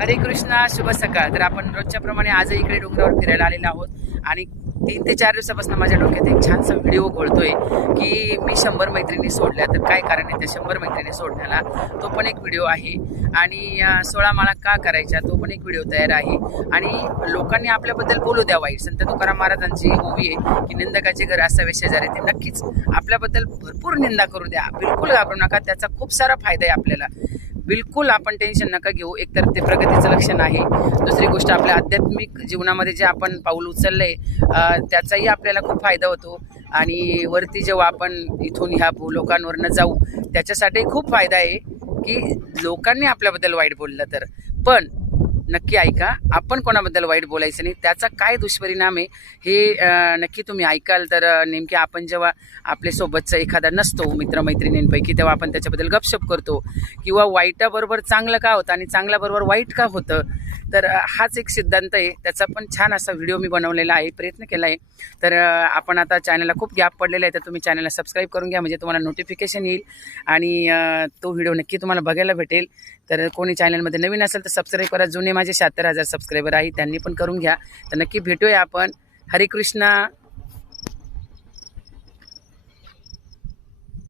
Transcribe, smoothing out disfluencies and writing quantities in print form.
हरे कृष्णा, शुभ सकाळ. तर आपण रोजच्या प्रमाणे आजही इकडे डोंगरावर फिरायला आलेलो आहोत आणि 3 ते 4 दिवसापासून माझ्या डोक्यात एक छानसा व्हिडिओ घोळतोय की मी 100 मैत्रिणी सोडल्या. तर काय कारण आहे त्या 100 मैत्रिणी सोडण्याला? तो पण एक व्हिडिओ आहे आणि 16 माळा का करायच्या तो पण एक व्हिडिओ तयार आहे. आणि लोकांनी आपल्याबद्दल बोलू द्या वाईट. संत तुकाराम महाराजांची ओवी आहे की निंदकाचे घर असावे शेजारी. ते नक्कीच आपल्याबद्दल भरपूर निंदा करू द्या, बिलकुल घाबरू नका. त्याचा खूप सारा फायदा आहे आपल्याला. बिलकुल आपण टेन्शन नका घेऊ. एकतर ते प्रगतीचं लक्षण आहे. दुसरी गोष्ट आपल्या आध्यात्मिक जीवनामध्ये जे आपण पाऊल उचललंय त्याचाही आपल्याला खूप फायदा होतो. आणि वरती जेव्हा आपण इथून ह्या लोकांवरनं जाऊ त्याच्यासाठी खूप फायदा आहे की लोकांनी आपल्याबद्दल वाईट बोललं तर. पण नक्की ऐका, आपण कोणाबद्दल वाईट बोलायचं नाही. त्याचा काय दुष्परिणाम आहे हे नक्की तुम्ही ऐकाल. तर नेमके आपण जेव्हा आपल्यासोबतचा एखादा नसतो मित्रमैत्रिणींपैकी तेव्हा आपण त्याच्याबद्दल गपशप करतो किंवा वाईटाबरोबर चांगलं का होतं आणि चांगल्याबरोबर वाईट का होतं. तर हाच एक सिद्धांत आहे. त्याचा पण छान असा व्हिडिओ मी बनवलेला आहे, प्रयत्न केला आहे. तर आपण आता चॅनलला खूप गॅप पडलेला आहे, तर तुम्ही चॅनलला सबस्क्राईब करून घ्या म्हणजे तुम्हाला नोटिफिकेशन येईल आणि तो व्हिडिओ नक्की तुम्हाला बघायला भेटेल. तर कोणी चॅनलमध्ये नवीन असेल तर सबस्क्राईब करा. जुने माझे 76,000 सबस्क्रायबर आहे त्यांनी पण करून घ्या. तर नक्की भेटूया आपण. हरे कृष्णा.